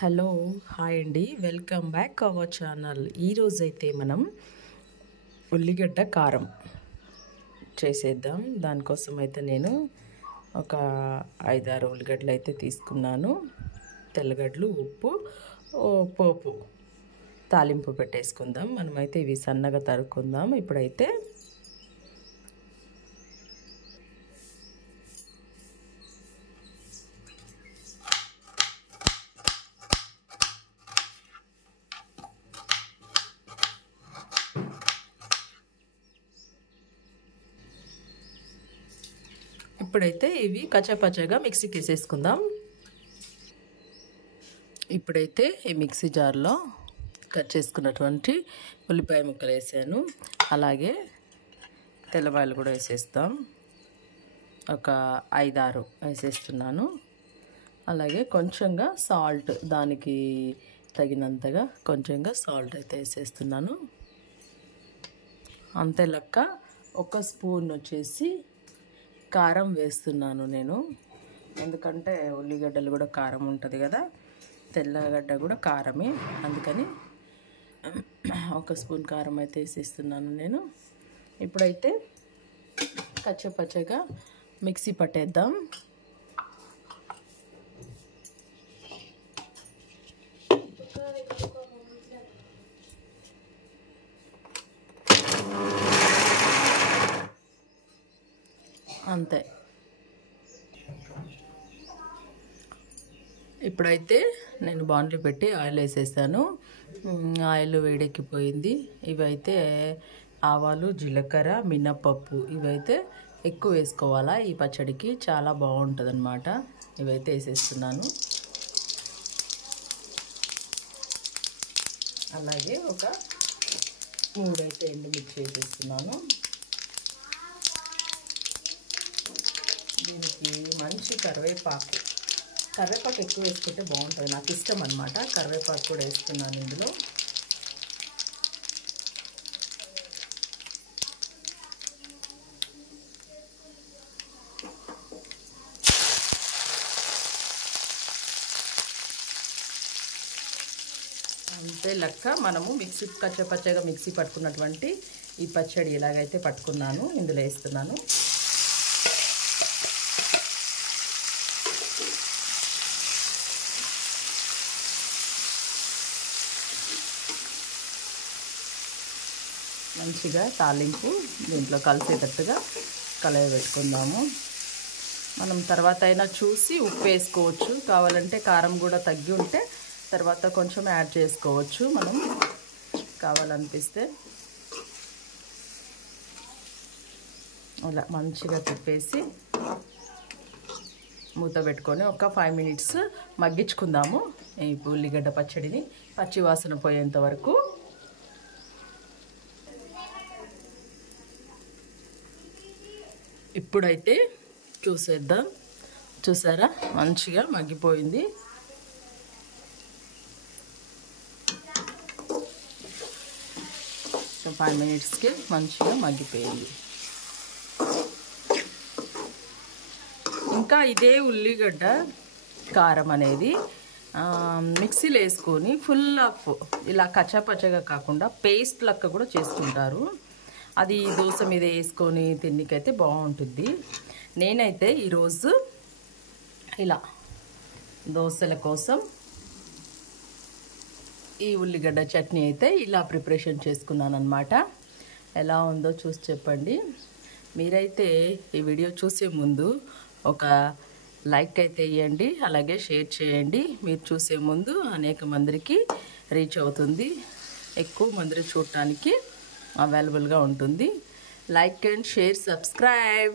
Hello hi అండి, welcome back our channel. ఈరోజైతే మనం ఉల్లిగడ్డ కారం చేసేద్దాం. దానికోసం అయితే నేను ఒక 5-6 ఉల్లిగడ్డలు అయితే తీసుకున్నాను. తెల్లగడ్డలు, ఉప్పు, పోపు తాలింపు పెట్టేసుకుందాం. మనమైతే ఇవి సన్నగా తరుక్కుందాం. ఇప్పుడైతే ఇవి కచ్చాపచ్చాగా మిక్సీకి వేసేసుకుందాం. ఇప్పుడైతే ఈ మిక్సీ జార్లో కట్ చేసుకున్నటువంటి ఉల్లిపాయ ముక్కలు వేసాను. అలాగే తెల్లవాయలు కూడా వేసేస్తాం. ఒక 5-6 వేసేస్తున్నాను. అలాగే కొంచెంగా సాల్ట్, దానికి తగినంతగా కొంచెంగా సాల్ట్ అయితే వేసేస్తున్నాను. అంతే లెక్క. ఒక స్పూన్ వచ్చేసి కారం వేస్తున్నాను నేను, ఎందుకంటే ఉల్లిగడ్డలు కూడా కారం ఉంటుంది కదా, తెల్లగడ్డ కూడా కారమే, అందుకని ఒక స్పూన్ కారం అయితే వేసేస్తున్నాను నేను. ఇప్పుడైతే కచ్చపచ్చగా మిక్సీ పట్టేద్దాం. అంతే. ఇప్పుడైతే నేను బాండ్లీ పెట్టి ఆయిల్ వేసేసాను. ఆయిల్ వేడెక్కిపోయింది. ఇవైతే ఆవాలు, జీలకర్ర, మినప్పప్పు ఇవైతే ఎక్కువ వేసుకోవాలా, ఈ పచ్చడికి చాలా బాగుంటుంది అన్నమాట. ఇవైతే వేసేస్తున్నాను. అలాగే ఒక 3 అయితే ఎండుమిర్చి వేసేస్తున్నాను. దీనికి మంచి కరివేపాకు ఎక్కువ వేసుకుంటే బాగుంటుంది, నాకు ఇష్టం అన్నమాట. కరివేపాకు కూడా వేస్తున్నాను ఇందులో. అంతే లెక్క. మనము కచ్చపచ్చగా మిక్సీ పట్టుకున్నటువంటి ఈ పచ్చడి ఇలాగైతే పట్టుకున్నాను, ఇందులో వేస్తున్నాను. మంచిగా తాలింపు దీంట్లో కలిసేటట్టుగా కలయబెట్టుకుందాము. మనం తర్వాత అయినా చూసి ఉప్పు వేసుకోవచ్చు, కావాలంటే కారం కూడా తగ్గి ఉంటే తర్వాత కొంచెం యాడ్ చేసుకోవచ్చు మనం కావాలనిపిస్తే. అలా మంచిగా తిప్పేసి మూత పెట్టుకొని ఒక 5 మినిట్స్ మగ్గించుకుందాము ఈ ఉల్లిగడ్డ పచ్చడిని, పచ్చి వాసన పోయేంత వరకు. ఇప్పుడైతే చూసేద్దాం. చూసారా, మంచిగా మగ్గిపోయింది. ఒక 5 మినిట్స్కి మంచిగా మగ్గిపోయింది. ఇంకా ఇదే ఉల్లిగడ్డ కారం అనేది మిక్సీలో వేసుకొని ఫుల్ ఆఫ్ ఇలా కచ్చాపచ్చగా కాకుండా పేస్ట్ లెక్క కూడా చేసుకుంటారు. అది దోశ మీద వేసుకొని తిండికైతే బాగుంటుంది. నేనైతే ఈరోజు ఇలా దోశల కోసం ఈ ఉల్లిగడ్డ చట్నీ అయితే ఇలా ప్రిపరేషన్ చేసుకున్నాను అన్నమాట. ఎలా ఉందో చూసి చెప్పండి. మీరైతే ఈ వీడియో చూసే ముందు ఒక లైక్ అయితే ఇవ్వండి, అలాగే షేర్ చేయండి. మీరు చూసే ముందు అనేక మందికి రీచ్ అవుతుంది, ఎక్కువ మంది చూడటానికి అవైలబుల్గా ఉంటుంది. Like and share, subscribe.